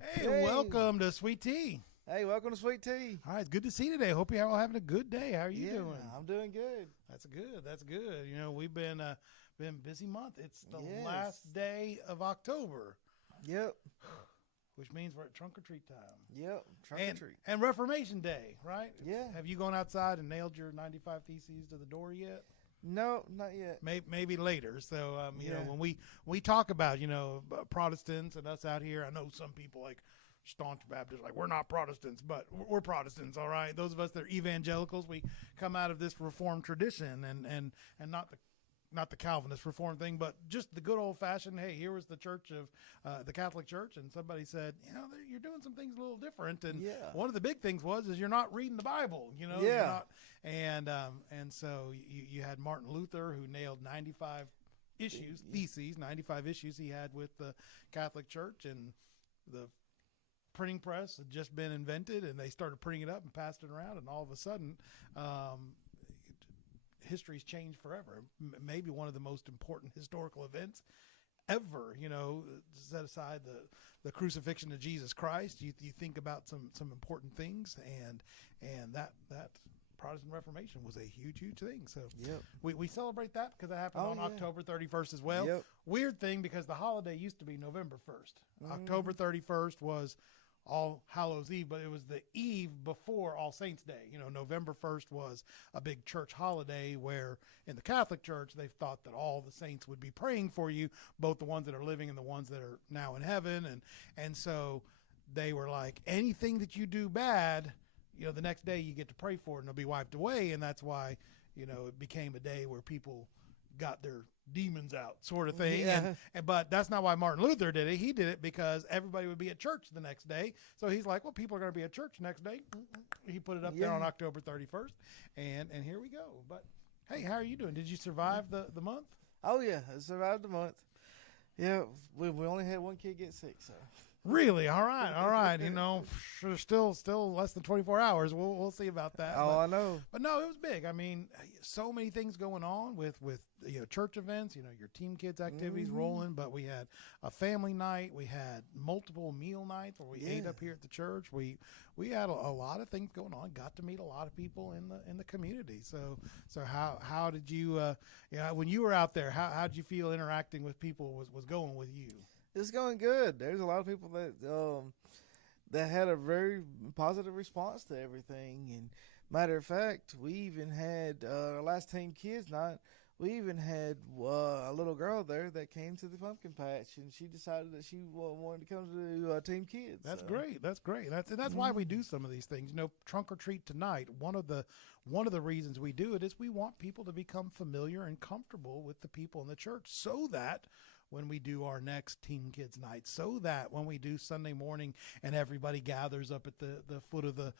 Hey, Hey, welcome to Sweet Tea. hey, welcome to Sweet Tea. All right, it's good to see you today. Hope you're all having a good day. How are you Yeah, doing? I'm doing good. That's good. That's good. You know, we've been busy month. It's the Yes. last day of October, Yep. which means we're at trunk or treat time. Yep. Trunk or And treat. and Reformation Day, right? Yeah. Have you gone outside and nailed your 95 theses to the door yet? No, not yet. Maybe later. So, you know, Yeah. when we talk about, Protestants and us out here, I know some people like staunch Baptists, like we're not Protestants, but we're Protestants, all right. Those of us that are evangelicals, we come out of this Reformed tradition, and not the Calvinist Reformed thing, but just the good old fashioned. Hey, here was the Church of the Catholic Church, and somebody said, you're doing some things a little different, and Yeah. one of the big things is you're not reading the Bible, you're Yeah. not, and so you had Martin Luther, who nailed 95 issues, theses, 95 issues he had with the Catholic Church, and the printing press had just been invented, and they started printing it up and passed it around, and all of a sudden, history's changed forever. Maybe one of the most important historical events ever. Set aside the crucifixion of Jesus Christ, you think about some important things, and that Protestant Reformation was a huge thing. So Yep. we celebrate that because it happened Oh, on yeah. October 31st as well. Yep. Weird thing, because the holiday used to be November 1st. Mm-hmm. October 31st was All Hallows Eve, but it was the eve before All Saints Day. November 1st was a big church holiday where in the Catholic Church they've thought that all the saints would be praying for you, both the ones that are living and the ones that are now in heaven, and so they were like, anything that you do bad, the next day you get to pray for it and it'll be wiped away, and that's why it became a day where people got their demons out, sort of thing. Yeah. But that's not why Martin Luther did it. He did it because everybody would be at church the next day. So he's like, well, people are going to be at church next day. He put it up there on Yeah. October 31st, and here we go. But hey, how are you doing? Did you survive the month? Oh yeah, I survived the month. Yeah, we only had one kid get sick, so. Really? All right. Still less than 24 hours. We'll see about that. Oh, I know. But no, it was big. I mean, so many things going on with church events, your team kids activities Mm-hmm. rolling. But we had a family night. We had multiple meal nights where we ate Yeah. up here at the church. We had a lot of things going on. Got to meet a lot of people in the community. So how did you when you were out there, how did you feel interacting with people was going with you? It's going good. There's a lot of people that had a very positive response to everything. And matter of fact, we even had our last team kids night. We even had a little girl there that came to the pumpkin patch, and she decided that she wanted to come to Team Kids. That's so. great. That's great. That's why we do some of these things. Trunk or treat tonight. One of the reasons we do it is we want people to become familiar and comfortable with the people in the church, so that when we do our next Team Kids night, so that when we do Sunday morning and everybody gathers up at the foot of the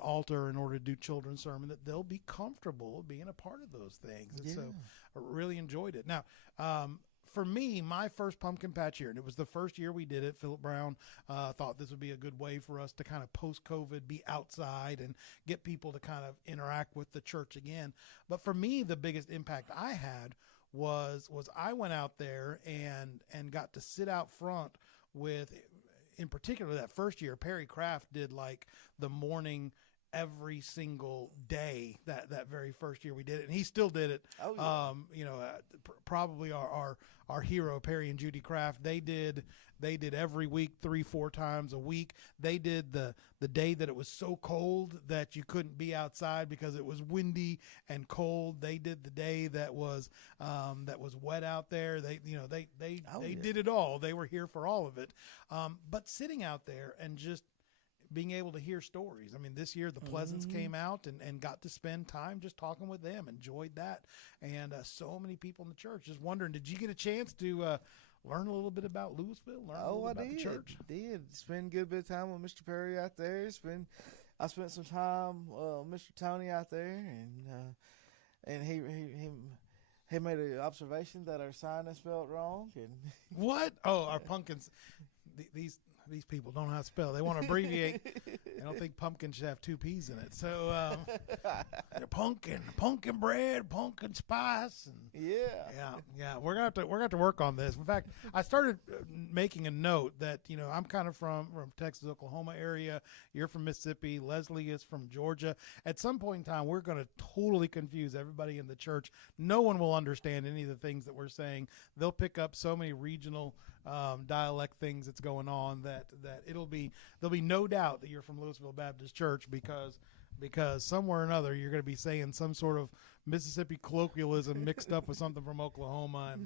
altar in order to do children's sermon, that they'll be comfortable being a part of those things. And so I really enjoyed it. Now, for me, my first pumpkin patch year, and it was the first year we did it, Philip Brown thought this would be a good way for us to kind of post-COVID be outside and get people to kind of interact with the church again. But for me, the biggest impact I had was I went out there and got to sit out front with, in particular, that first year, Perry Kraft did like the morning every single day that very first year we did it, and he still did it. Oh, yeah. Probably our hero, Perry and Judy Kraft, they did every week, 3-4 times a week. They did the day that it was so cold that you couldn't be outside because it was windy and cold. They did the day that was wet out there. They did it all. They were here for all of it. But sitting out there and just being able to hear stories. I mean, this year the Pleasants came out and got to spend time just talking with them, enjoyed that. And so many people in the church. Just wondering, did you get a chance to learn a little bit about Louisville? Learn a little bit about the church? Did spend a good bit of time with Mr. Perry out there. I spent some time with Mr. Tony out there, and he made an observation that our sign is spelled wrong. And What? Oh, our pumpkins. These these people don't know how to spell. They want to abbreviate. They don't think pumpkin should have 2 P's in it. So pumpkin bread, pumpkin spice, and yeah. We're gonna have to work on this. In fact, I started making a note that I'm kind of from Texas, Oklahoma area. You're from Mississippi. Leslie is from Georgia. At some point in time, we're going to totally confuse everybody in the church. No one will understand any of the things that we're saying. They'll pick up so many regional dialect things that's going on that there'll be no doubt that you're from Louisville Baptist Church because somewhere or another you're going to be saying some sort of Mississippi colloquialism mixed up with something from Oklahoma and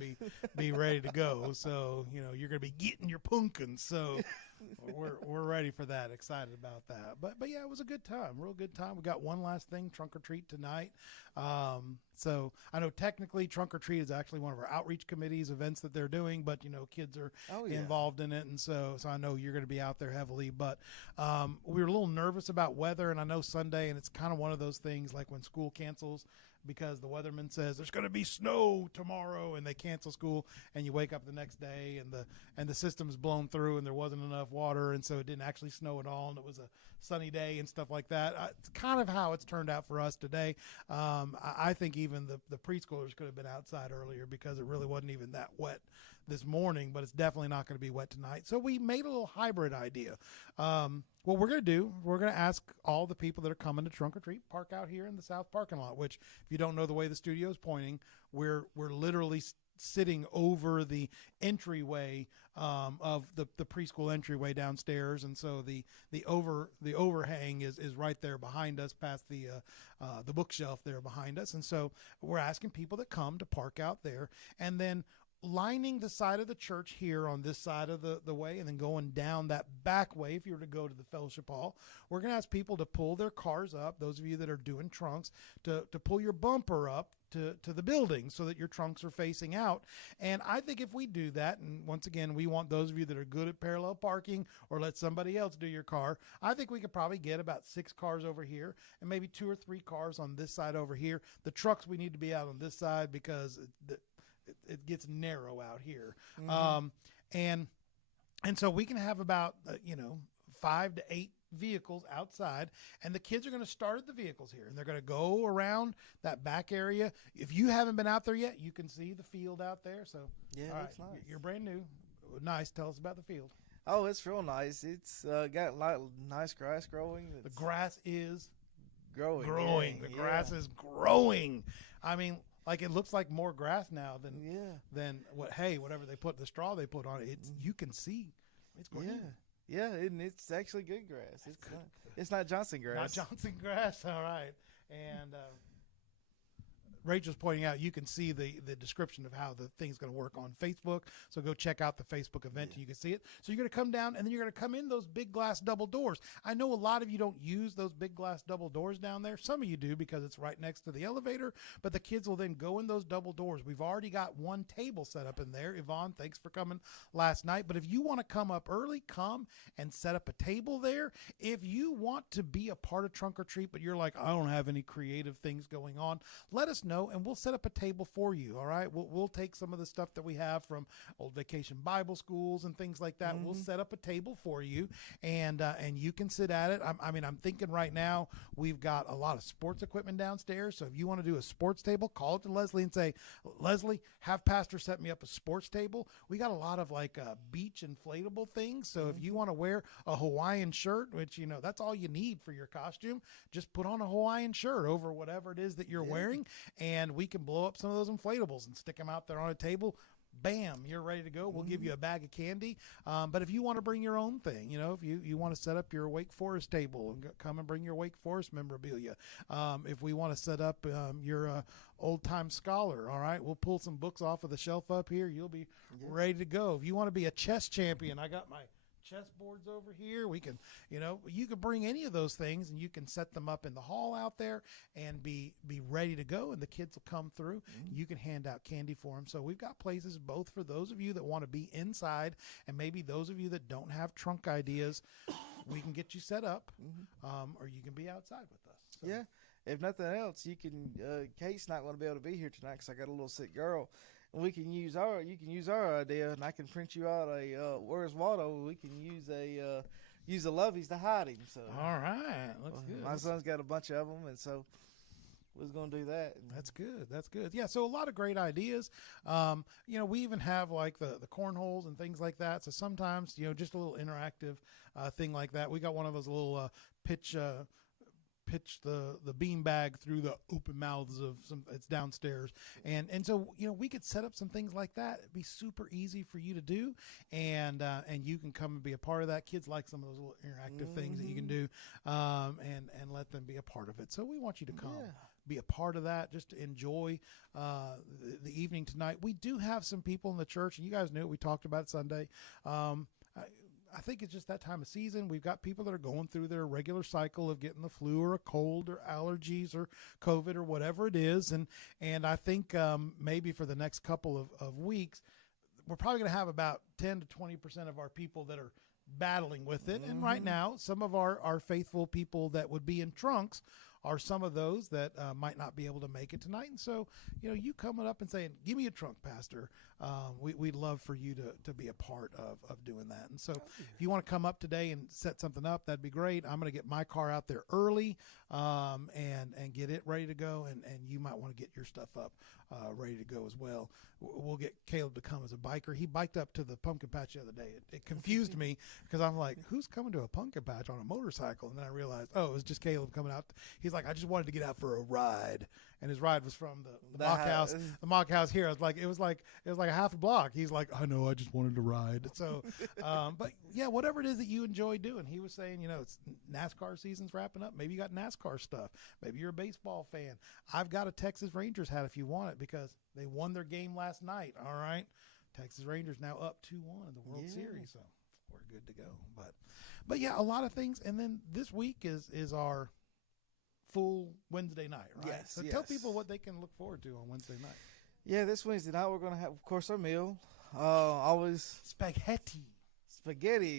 be ready to go. So you're going to be getting your pumpkins. So we're ready for that. Excited about that. But yeah, it was a good time, real good time. We got one last thing, trunk or treat tonight. So I know technically trunk or treat is actually one of our outreach committee's events that they're doing, but kids are involved in it, and so I know you're going to be out there heavily. But we were a little nervous about weather, and I know Sunday, and it's kind of one of those things like when school cancels because the weatherman says there's going to be snow tomorrow, and they cancel school, and you wake up the next day, and the system's blown through, and there wasn't enough water, and so it didn't actually snow at all, and it was a sunny day and stuff like that. It's kind of how it's turned out for us today. I think even the preschoolers could have been outside earlier because it really wasn't even that wet this morning, but it's definitely not going to be wet tonight. So we made a little hybrid idea. What we're going to do, we're going to ask all the people that are coming to trunk or treat, park out here in the south parking lot, which if you don't know the way the studio is pointing, we're literally sitting over the entryway of the preschool entryway downstairs, and so the overhang is right there behind us, past the bookshelf there behind us, and so we're asking people that come to park out there, and then lining the side of the church here on this side of the way, and then going down that back way if you were to go to the fellowship hall. We're going to ask people to pull their cars up, those of you that are doing trunks, to pull your bumper up to the building so that your trunks are facing out. And I think if we do that, and once again, we want those of you that are good at parallel parking or let somebody else do your car, I think we could probably get about 6 cars over here and maybe 2 or 3 cars on this side over here. The trucks, we need to be out on this side because it gets narrow out here. Mm-hmm. And so we can have about 5 to 8 vehicles outside, and the kids are going to start at the vehicles here, and they're going to go around that back area. If you haven't been out there yet, you can see the field out there. So yeah, all right, that's nice. You're brand new. Nice. Tell us about the field. Oh, it's real nice. It's got a lot of nice grass growing. The grass is growing. The grass is growing. I mean, like it looks like more grass now than whatever they put, the straw they put on it. You can see it's green. Yeah, and it's actually good grass. It's not Johnson grass. Not Johnson grass. All right. And Rachel's pointing out you can see the description of how the thing's going to work on Facebook. So go check out the Facebook event and you can see it. So you're going to come down, and then you're going to come in those big glass double doors. I know a lot of you don't use those big glass double doors down there. Some of you do because it's right next to the elevator, but the kids will then go in those double doors. We've already got one table set up in there. Yvonne, thanks for coming last night. But if you want to come up early, come and set up a table there. If you want to be a part of Trunk or Treat, but you're like, I don't have any creative things going on, let us know, and we'll set up a table for you. All right, we'll take some of the stuff that we have from Old Vacation Bible Schools and things like that. Mm-hmm. We'll set up a table for you, and you can sit at it. I'm thinking right now we've got a lot of sports equipment downstairs. So if you want to do a sports table, call it to Leslie and say, Leslie, have Pastor set me up a sports table. We got a lot of beach inflatable things. So if you want to wear a Hawaiian shirt, which that's all you need for your costume, just put on a Hawaiian shirt over whatever it is that you're wearing, and we can blow up some of those inflatables and stick them out there on a table. Bam, you're ready to go. We'll give you a bag of candy. But if you want to bring your own thing, if you want to set up your Wake Forest table and come and bring your Wake Forest memorabilia. If we want to set up your old time scholar, all right, we'll pull some books off of the shelf up here. You'll be ready to go. If you want to be a chess champion, I got my chess boards over here. We can, you can bring any of those things and you can set them up in the hall out there and be ready to go, and the kids will come through. You can hand out candy for them. So we've got places both for those of you that want to be inside and maybe those of you that don't have trunk ideas. We can get you set up, or you can be outside with us. So. Yeah. If nothing else, you can, Kate's not going to be able to be here tonight because I got a little sick girl. we can use you can use our idea, and I can print you out a Where's Waldo. We can use a Lovey's to hide him. So All right, looks good. my son's got a bunch of them, and so we're going to do that. That's good. That's good. Yeah. So a lot of great ideas. We even have like the cornholes and things like that. So sometimes, just a little interactive thing like that. We got one of those little pitch the bean bag through the open mouths of it's downstairs. And so, we could set up some things like that. It'd be super easy for you to do. And you can come and be a part of that. Kids like some of those little interactive things that you can do, and let them be a part of it. So we want you to come. Yeah. Be a part of that, just to enjoy the evening tonight. We do have some people in the church, and you guys knew it. We talked about it Sunday. I think it's just that time of season. We've got people that are going through their regular cycle of getting the flu or a cold or allergies or COVID or whatever it is. And I think maybe for the next couple of weeks, we're probably going to have about 10 to 20% of our people that are battling with it. And right now, some of our faithful people that would be in trunks are some of those that might not be able to make it tonight. And so, you coming up and saying, give me a trunk, Pastor. We'd love for you to be a part of doing that. And so if you want to come up today and set something up, that'd be great. I'm going to get my car out there early and get it ready to go. And you might want to get your stuff up ready to go as well. We'll get Caleb to come as a biker. He biked up to the pumpkin patch the other day. It confused me because I'm like, who's coming to a pumpkin patch on a motorcycle? And then I realized, it was just Caleb coming out. He's like, I just wanted to get out for a ride. And his ride was from the mock house. The mock house here. It was like a half a block. He's like, I know, I just wanted to ride. So, but yeah, whatever it is that you enjoy doing. He was saying, it's NASCAR season's wrapping up. Maybe you got NASCAR stuff. Maybe you're a baseball fan. I've got a Texas Rangers hat if you want it because they won their game last night. All right. Texas Rangers now up 2-1 in the World Series. So we're good to go. But yeah, a lot of things. And then this week is our full Wednesday night, right? Yes. So tell people what they can look forward to on Wednesday night. Yeah, this Wednesday night we're going to have, of course, our meal. Always spaghetti.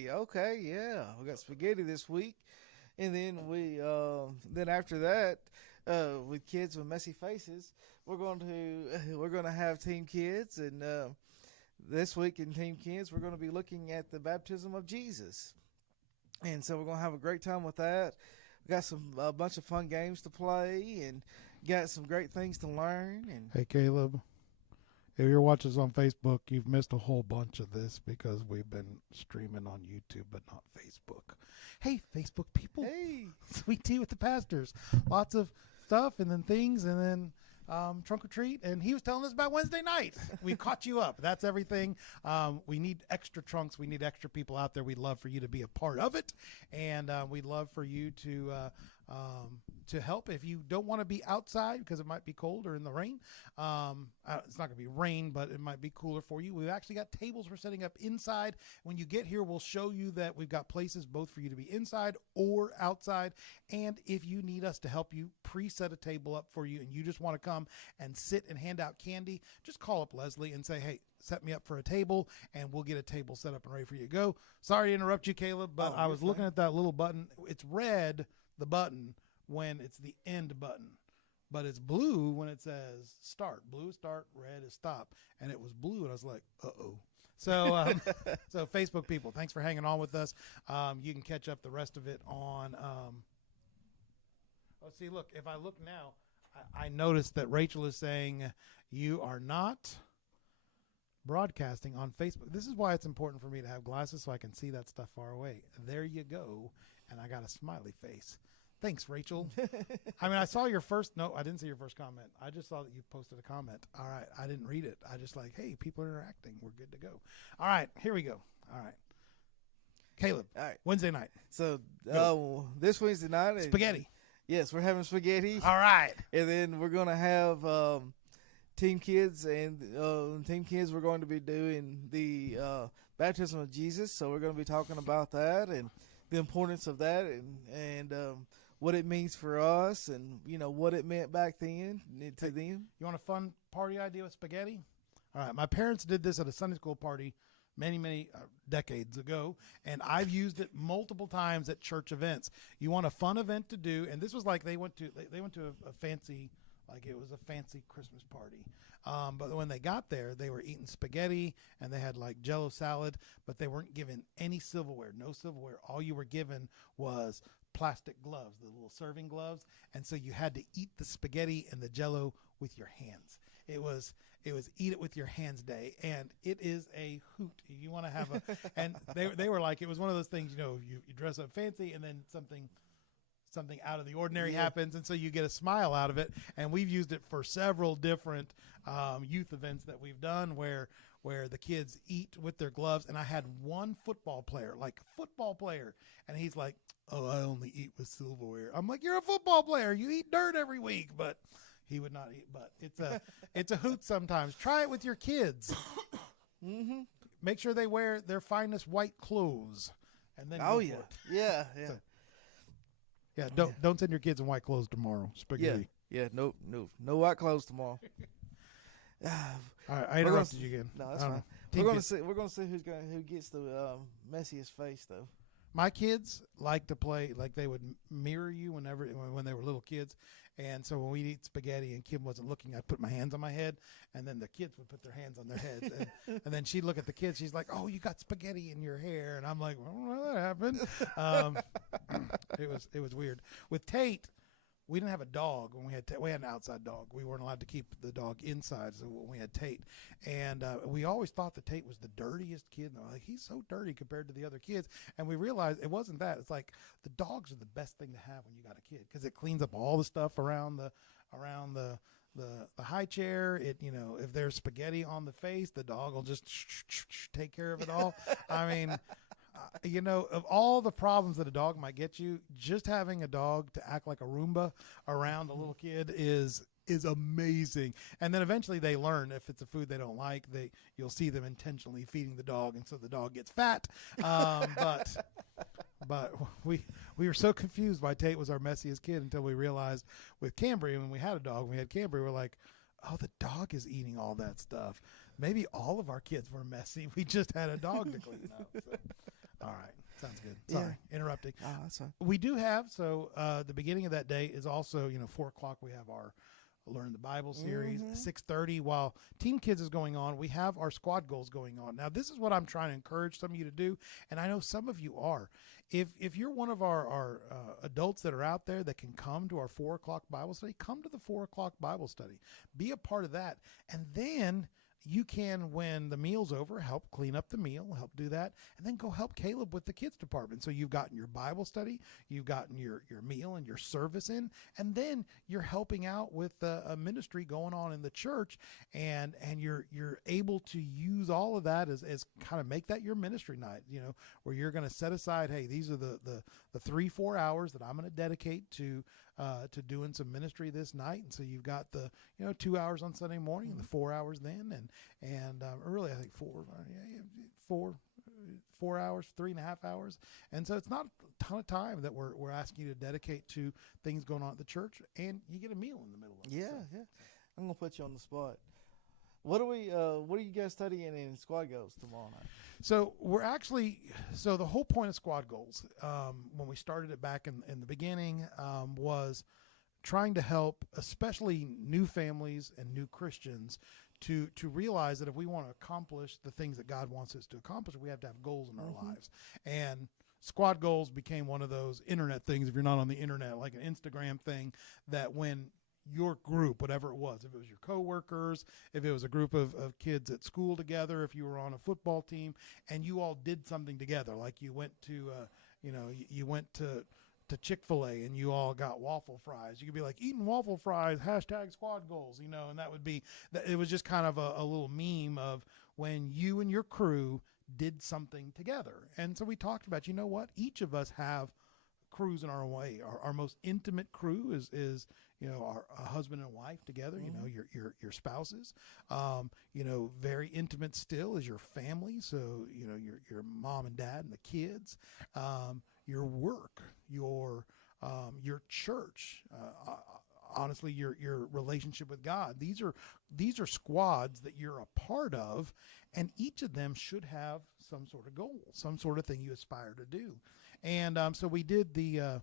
Okay, yeah, we got spaghetti this week, and then then after that, with kids with messy faces, we're going to have Team Kids, and this week in Team Kids we're going to be looking at the baptism of Jesus, and so we're going to have a great time with that. We got a bunch of fun games to play, and got some great things to learn. And hey, Caleb, if you're watching us on Facebook, you've missed a whole bunch of this because we've been streaming on YouTube, but not Facebook. Hey, Facebook people. Hey. Sweet tea with the pastors. Lots of stuff and then things and then trunk or treat. And he was telling us about Wednesday night. We caught you up. That's everything. We need extra trunks. We need extra people out there. We'd love for you to be a part of it. And we'd love for you to help. If you don't want to be outside because it might be cold or in the rain, it's not going to be rain, but it might be cooler for you. We've actually got tables we're setting up inside. When you get here, we'll show you that we've got places both for you to be inside or outside. And if you need us to help you pre-set a table up for you and you just want to come and sit and hand out candy, just call up Leslie and say, hey, set me up for a table, and we'll get a table set up and ready for you to go. Sorry to interrupt you, Caleb, but I was looking at that little button. It's red, the button, when it's the end button, but it's blue when it says start. Blue is start, red is stop, and it was blue, and I was like, uh-oh. So, so Facebook people, thanks for hanging on with us. You can catch up the rest of it on. See, look, if I look now, I noticed that Rachel is saying you are not broadcasting on Facebook. This is why it's important for me to have glasses so I can see that stuff far away. There you go, and I got a smiley face. Thanks, Rachel. I mean, I saw your first. No, I didn't see your first comment. I just saw that you posted a comment. All right. I didn't read it. I just like, hey, people are interacting. We're good to go. All right. Here we go. All right. Caleb. All right. Wednesday night. So this Wednesday night. Spaghetti. Yes, we're having spaghetti. All right. And then we're going to have Team Kids. And Team Kids, we're going to be doing the baptism of Jesus. So we're going to be talking about that and the importance of that and what it means for us and, what it meant back then to them. You want a fun party idea with spaghetti? All right. My parents did this at a Sunday school party many decades ago, and I've used it multiple times at church events. You want a fun event to do, and this was like they went to a fancy like it was a fancy Christmas party. But when they got there, they were eating spaghetti and they had like Jello salad, but they weren't given any silverware, no silverware. All you were given was plastic gloves, the little serving gloves. And so you had to eat the spaghetti and the Jello with your hands. It was eat it with your hands day, and it is a hoot. You want to have a, and they were like, it was one of those things, you know, you dress up fancy and then something out of the ordinary happens, and so you get a smile out of it. And we've used it for several different youth events that we've done where the kids eat with their gloves. And I had one football player, and he's like, oh, I only eat with silverware. I'm like, you're a football player, you eat dirt every week. But he would not eat. But it's a hoot sometimes. Try it with your kids. Mm-hmm. Make sure they wear their finest white clothes, and then Oh yeah, yeah. So, don't send your kids in white clothes tomorrow. Spaghetti. Yeah. No white clothes tomorrow. All right, I interrupted you again. No, that's fine. We're gonna see who gets the messiest face though. My kids like to play, like they would mirror you when they were little kids. And so when we'd eat spaghetti and Kim wasn't looking, I'd put my hands on my head, and then the kids would put their hands on their heads. And then she'd look at the kids. She's like, oh, you got spaghetti in your hair. And I'm like, well, that happened. It was weird. With Tate, we didn't have a dog when we had an outside dog. We weren't allowed to keep the dog inside, so when we had Tate. And we always thought that Tate was the dirtiest kid. And like, he's so dirty compared to the other kids. And we realized it wasn't that. It's like the dogs are the best thing to have when you got a kid, because it cleans up all the stuff around the high chair. It, you know, if there's spaghetti on the face, the dog will just take care of it all. I mean, you know, of all the problems that a dog might get you, just having a dog to act like a Roomba around a little kid is amazing. And then eventually they learn, if it's a food they don't like, you'll see them intentionally feeding the dog, and so the dog gets fat. But we were so confused why Tate was our messiest kid until we realized with Cambry, when we had a dog, we had Cambry, we're like, oh, the dog is eating all that stuff. Maybe all of our kids were messy. We just had a dog to clean up. So. All right. Sounds good. Sorry, interrupting. Oh, that's fine. We do have, the beginning of that day is also, 4:00, we have our Learn the Bible series. 6:30, while Team Kids is going on, we have our squad goals going on. Now, this is what I'm trying to encourage some of you to do, and I know some of you are. If you're one of our adults that are out there that can come to our 4:00 Bible study, come to the 4:00 Bible study. Be a part of that. And then you can, when the meal's over, help clean up the meal, help do that, and then go help Caleb with the kids department. So you've gotten your Bible study, you've gotten your meal and your service in, and then you're helping out with a ministry going on in the church, and you're able to use all of that as kind of make that your ministry night, where you're going to set aside, hey, these are the 3-4 hours that I'm going to dedicate to doing some ministry this night. And so you've got the 2 hours on Sunday morning and the 4 hours then, and really I think 4 hours, 3.5 hours. And so it's not a ton of time that we're asking you to dedicate to things going on at the church, and you get a meal in the middle of it. Yeah. I'm gonna put you on the spot. What are you guys studying in squad goals tomorrow night? So the whole point of squad goals, when we started it back in the beginning, was trying to help, especially new families and new Christians, to realize that if we want to accomplish the things that God wants us to accomplish, we have to have goals in our lives. And squad goals became one of those internet things, if you're not on the internet, like an Instagram thing, that when your group, whatever it was, if it was your coworkers, if it was a group of kids at school together, if you were on a football team and you all did something together, like you went to, you went to Chick-fil-A and you all got waffle fries. You could be like, eating waffle fries, #squad goals, and that would be, it was just kind of a little meme of when you and your crew did something together. And so we talked about, each of us have crews in our own way. Our most intimate crew is our husband and wife together, your spouses. Very intimate still is your family. So, your mom and dad and the kids, your work, your church, honestly, your relationship with God. These are squads that you're a part of, and each of them should have some sort of goal, some sort of thing you aspire to do. And so we did the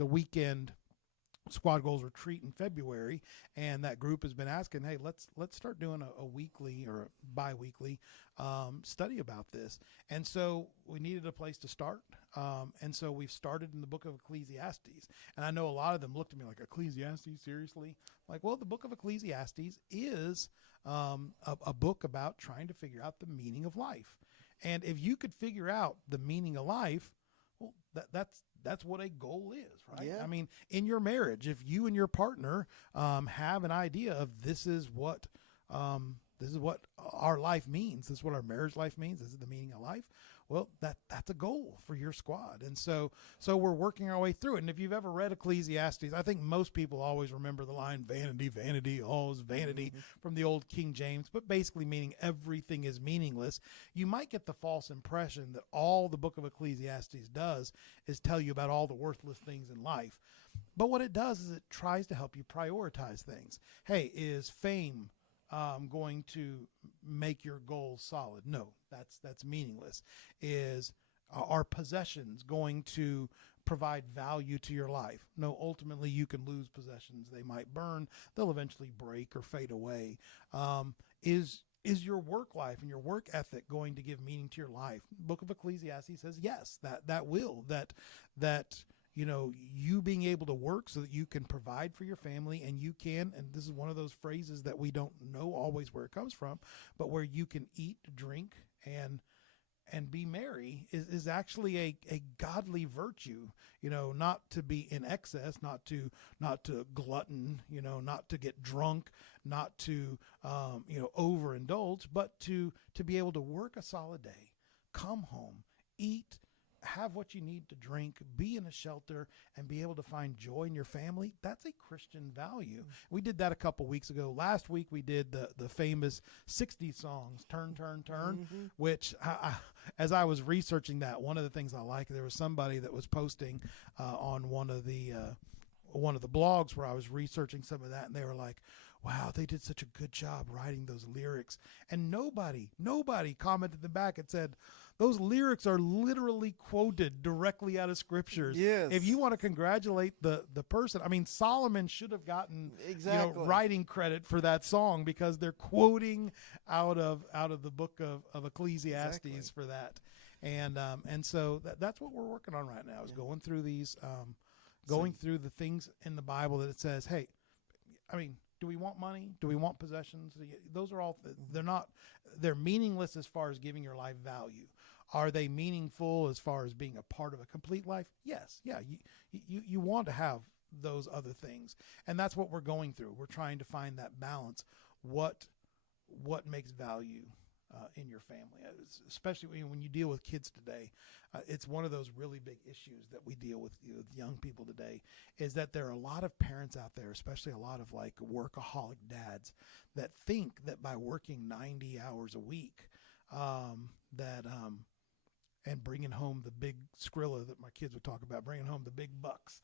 weekend Squad Goals retreat in February, and that group has been asking, hey, let's start doing a weekly or a bi-weekly study about this. And so we needed a place to start, and so we've started in the book of Ecclesiastes. And I know a lot of them looked at me like, Ecclesiastes, seriously? Like, well, the book of Ecclesiastes is a book about trying to figure out the meaning of life. And if you could figure out the meaning of life, well, that's what a goal is, right? Yeah. I mean, in your marriage, if you and your partner have an idea of this is what our life means, this is what our marriage life means, this is the meaning of life, well, that's a goal for your squad. And so we're working our way through it. And if you've ever read Ecclesiastes, I think most people always remember the line, vanity, vanity, all is vanity, from the old King James, but basically meaning everything is meaningless. You might get the false impression that all the book of Ecclesiastes does is tell you about all the worthless things in life. But what it does is it tries to help you prioritize things. Hey, is fame going to make your goals solid? No, that's meaningless. Is are possessions going to provide value to your life? No, ultimately you can lose possessions. They might burn, they'll eventually break or fade away. Is your work life and your work ethic going to give meaning to your life? Book of Ecclesiastes says yes, that will, that you know, you being able to work so that you can provide for your family, and you can, and this is one of those phrases that we don't know always where it comes from, but where you can eat, drink, and be merry is actually a godly virtue, you know, not to be in excess, not to glutton, you know, not to get drunk, not to, overindulge, but to be able to work a solid day, come home, eat, have what you need to drink, be in a shelter, and be able to find joy in your family. That's a Christian value. We did that a couple weeks ago. Last week we did the famous 60s songs, Turn, Turn, Turn, which as I was researching that, one of the things I like, there was somebody that was posting on one of the blogs where I was researching some of that, and they were like, wow, they did such a good job writing those lyrics. And nobody commented in the back and said, those lyrics are literally quoted directly out of scriptures. Yes. If you want to congratulate the person, I mean, Solomon should have gotten writing credit for that song, because they're quoting out of the book of Ecclesiastes for that. And so that's what we're working on right now, is going through these, through the things in the Bible that it says, hey, I mean, do we want money? Do we want possessions? Those are all, they're meaningless as far as giving your life value. Are they meaningful as far as being a part of a complete life? Yes. Yeah. You want to have those other things. And that's what we're going through. We're trying to find that balance. What makes value in your family, especially when you deal with kids today. It's one of those really big issues that we deal with young people today, is that there are a lot of parents out there, especially a lot of like workaholic dads, that think that by working 90 hours a week, and bringing home the big Skrilla that my kids would talk about, bringing home the big bucks,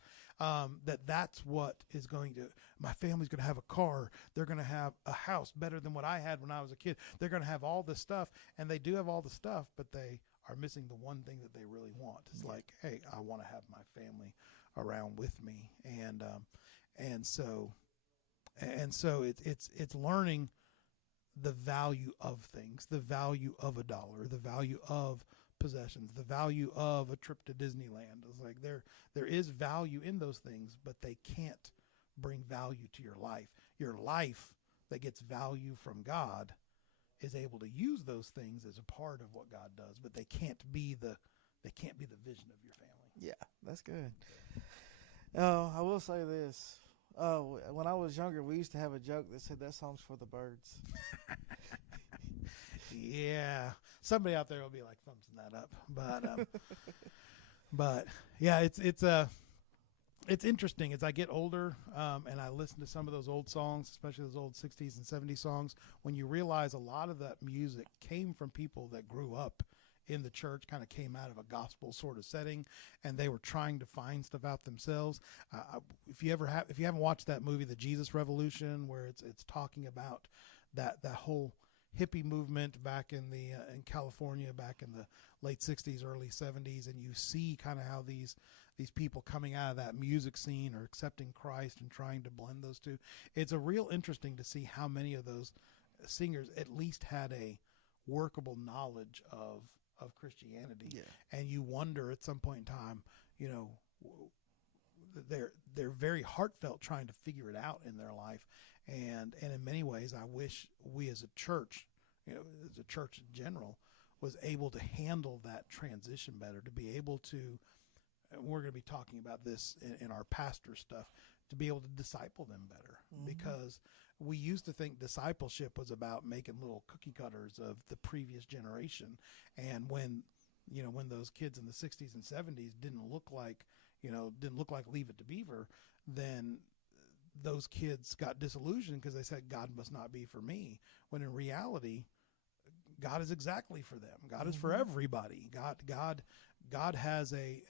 that's what is going to, my family's going to have a car. They're going to have a house better than what I had when I was a kid. They're going to have all this stuff, and they do have all the stuff, but they are missing the one thing that they really want. It's like, hey, I want to have my family around with me. And so it's learning the value of things, the value of a dollar, the value of possessions, the value of a trip to Disneyland. It's like there is value in those things, but they can't bring value to your life. Your life that gets value from God is able to use those things as a part of what God does, but they can't be the vision of your family. Yeah, that's good. I will say this. When I was younger, we used to have a joke that said that song's for the birds. Yeah, somebody out there will be like thumbsing that up, but yeah, it's interesting as I get older, and I listen to some of those old songs, especially those old 60s and 70s songs, when you realize a lot of that music came from people that grew up in the church, kind of came out of a gospel sort of setting, and they were trying to find stuff out themselves. If you haven't watched that movie, The Jesus Revolution, where it's talking about that whole hippie movement back in California back in the late 60s, early 70s, and you see kind of how these these people coming out of that music scene or accepting Christ and trying to blend those two. It's a real interesting to see how many of those singers at least had a workable knowledge of Christianity. Yeah. And you wonder at some point in time, they're very heartfelt trying to figure it out in their life. And in many ways, I wish we as a church, as a church in general, was able to handle that transition better, to be able to, and we're going to be talking about this in our pastor stuff, to be able to disciple them better. Because we used to think discipleship was about making little cookie cutters of the previous generation. And when those kids in the 60s and 70s didn't look like Leave It to Beaver, then those kids got disillusioned because they said, God must not be for me. When in reality, God is exactly for them. God is for everybody. God has a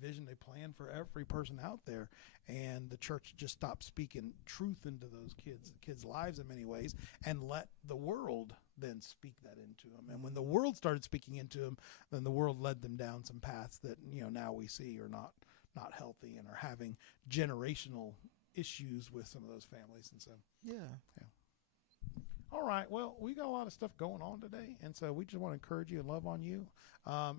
vision, a plan for every person out there. And the church just stopped speaking truth into those kids' lives in many ways, and let the world then speak that into them. And when the world started speaking into them, then the world led them down some paths that now we see are not healthy and are having generational issues with some of those families. And so Yeah. All right. Well, we got a lot of stuff going on today, and so we just want to encourage you and love on you.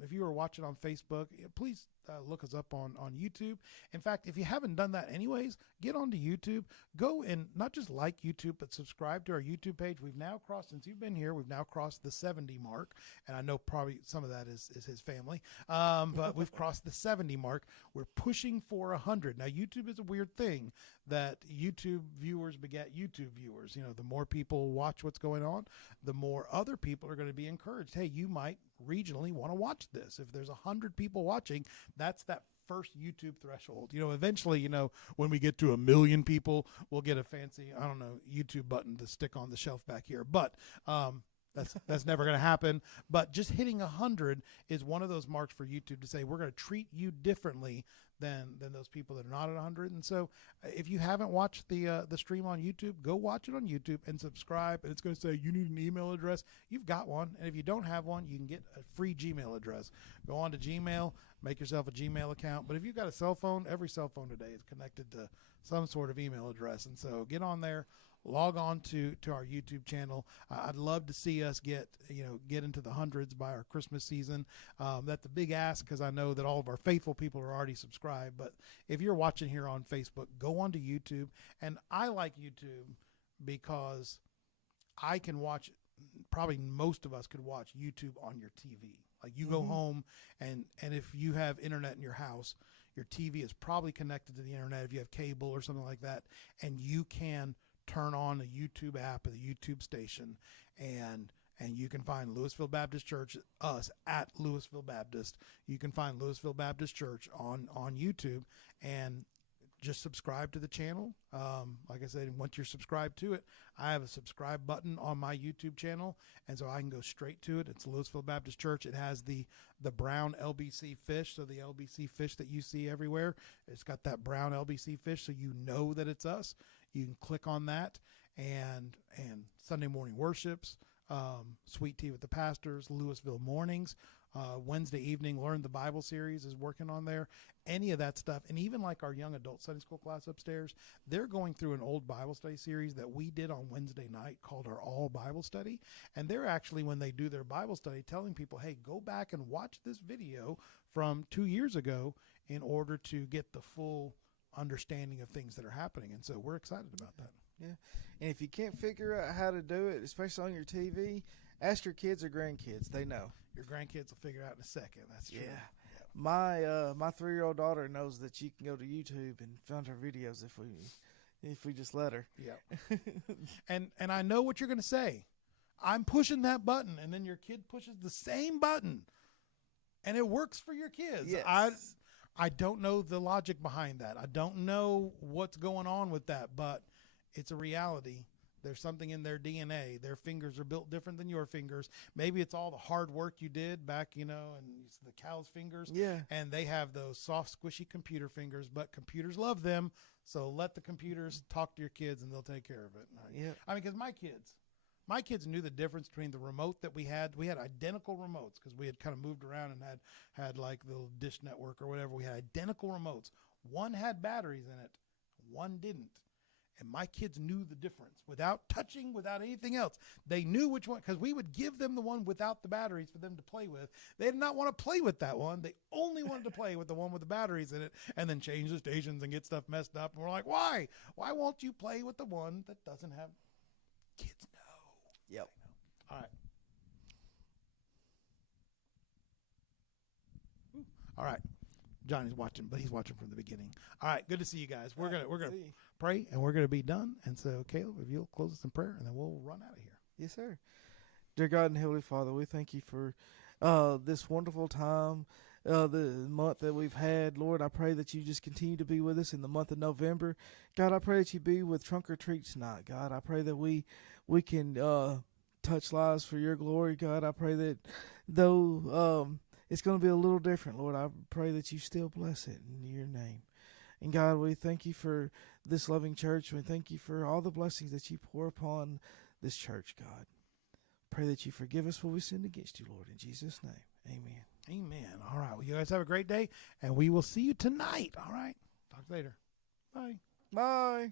If you are watching on Facebook, please look us up on YouTube. In fact, if you haven't done that anyways, get onto YouTube. Go and not just like YouTube, but subscribe to our YouTube page. We've now crossed, since you've been here, we've now crossed the 70 mark, and I know probably some of that is his family, but we've crossed the 70 mark. We're pushing for 100. Now, YouTube is a weird thing that YouTube viewers beget YouTube viewers. The more people watch what's going on, the more other people are going to be encouraged. Hey, you might regionally want to watch this. If there's 100 people watching, that's that first YouTube threshold. Eventually, when we get to 1 million people, we'll get a fancy, YouTube button to stick on the shelf back here. But that's never going to happen. But just hitting 100 is one of those marks for YouTube to say, we're going to treat you differently than those people that are not at 100. And so if you haven't watched the stream on YouTube, go watch it on YouTube and subscribe. And it's going to say you need an email address. You've got one. And if you don't have one, you can get a free Gmail address. Go on to Gmail, make yourself a Gmail account. But if you've got a cell phone, every cell phone today is connected to some sort of email address. And so get on there. Log on to our YouTube channel. I'd love to see us get into the hundreds by our Christmas season. That's a big ask because I know that all of our faithful people are already subscribed. But if you're watching here on Facebook, go on to YouTube. And I like YouTube because I can watch, probably most of us could watch YouTube on your TV. Like you go home and if you have internet in your house, your TV is probably connected to the internet if you have cable or something like that. And you can turn on a YouTube app or the YouTube station, and you can find Lewisville Baptist Church, us at Lewisville Baptist. You can find Lewisville Baptist Church on YouTube, and just subscribe to the channel. Like I said, once you're subscribed to it, I have a subscribe button on my YouTube channel, and so I can go straight to it. It's Lewisville Baptist Church. It has the brown LBC fish, so the LBC fish that you see everywhere. It's got that brown LBC fish, so you know that it's us. You can click on that, and Sunday morning worships, Sweet Tea with the Pastors, Lewisville Mornings, Wednesday evening Learn the Bible series is working on there. Any of that stuff, and even like our young adult Sunday school class upstairs, they're going through an old Bible study series that we did on Wednesday night called our All Bible Study. And they're actually, when they do their Bible study, telling people, hey, go back and watch this video from 2 years ago in order to get the full understanding of things that are happening. And so we're excited about that. Yeah. And if you can't figure out how to do it, especially on your TV, ask your kids or grandkids. They know. Your grandkids will figure it out in a second. That's true. Yeah. My 3-year-old daughter knows that you can go to YouTube and find her videos if we just let her. Yeah. and I know what you're going to say. I'm pushing that button, and then your kid pushes the same button, and it works for your kids. Yes. I don't know the logic behind that. I don't know what's going on with that, but it's a reality. There's something in their DNA. Their fingers are built different than your fingers. Maybe it's all the hard work you did back, and it's the cow's fingers. Yeah. And they have those soft, squishy computer fingers, but computers love them. So let the computers talk to your kids and they'll take care of it. Yeah. I mean, because my kids, My kids knew the difference between the remote that we had. We had identical remotes because we had kind of moved around and had like the little Dish Network or whatever. We had identical remotes. One had batteries in it, one didn't. And my kids knew the difference without touching, without anything else. They knew which one, because we would give them the one without the batteries for them to play with. They did not want to play with that one. They only wanted to play with the one with the batteries in it and then change the stations and get stuff messed up. And we're like, why? Why won't you play with the one that doesn't have? Kids know. Yep. All right. All right. Johnny's watching, but he's watching from the beginning. All right, good to see you guys. We're gonna pray and we're gonna be done. And so, Caleb, if you'll close us in prayer, and then we'll run out of here. Yes, sir. Dear God and Heavenly Father, we thank you for this wonderful time, the month that we've had. Lord, I pray that you just continue to be with us in the month of November. God, I pray that you be with Trunk or Treat tonight. God, I pray that we can touch lives for your glory. God, I pray that though it's going to be a little different, Lord, I pray that you still bless it in your name. And God, we thank you for this loving church. We thank you for all the blessings that you pour upon this church, God. Pray that you forgive us when we sinned against you, Lord. In Jesus' name, amen. Amen. All right. Well, you guys have a great day, and we will see you tonight. All right. Talk later. Bye. Bye.